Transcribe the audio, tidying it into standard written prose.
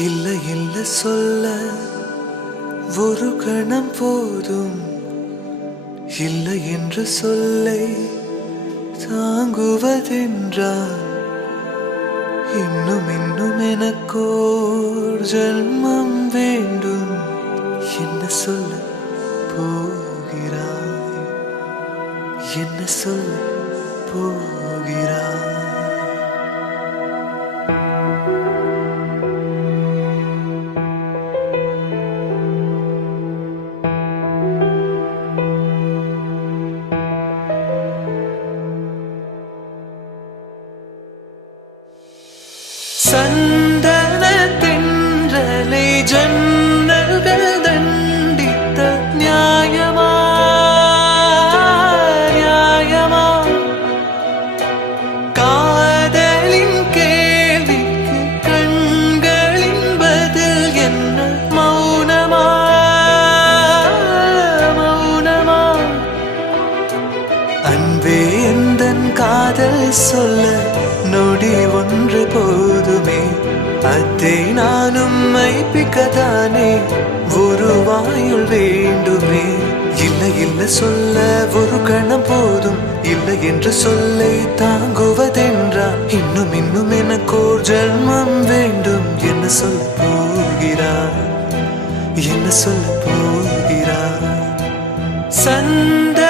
இல்லை இல்லை சொல்ல ஒரு கணம் போதும், இல்லை என்று சொல்லை தாங்குவதென்றால் இன்னும் இன்னும் எனக்கோர் ஜன்மம் வேண்டும். என்ன சொல்ல போகிறாய், என்ன சொல்ல போகிறாய்? சந்தன தென்றலை ஜன்னல்கள் தண்டித்த நியாயமா நியாயமா? காதலின் கேள்விக்கு கண்களின் பதில் என்ன? மௌனமா மௌனமா? அன்பே எந்தன் காதல் சொல்ல நொடி ஒன்று போதுமே, அதை நானும் மைப்பிக்கத்தானே ஒரு வாயுள் வேண்டுமே. இல்லை இல்லை சொல்ல ஒரு கணம் போதும், இல்லை என்று சொல்லை தாங்குவதென்றால் இன்னும் இன்னும் எனக்கோர் ஜன்மம் வேண்டும். என்ன சொல்ல போகிறாய், என்ன சொல்ல போகிறாய்? சந்த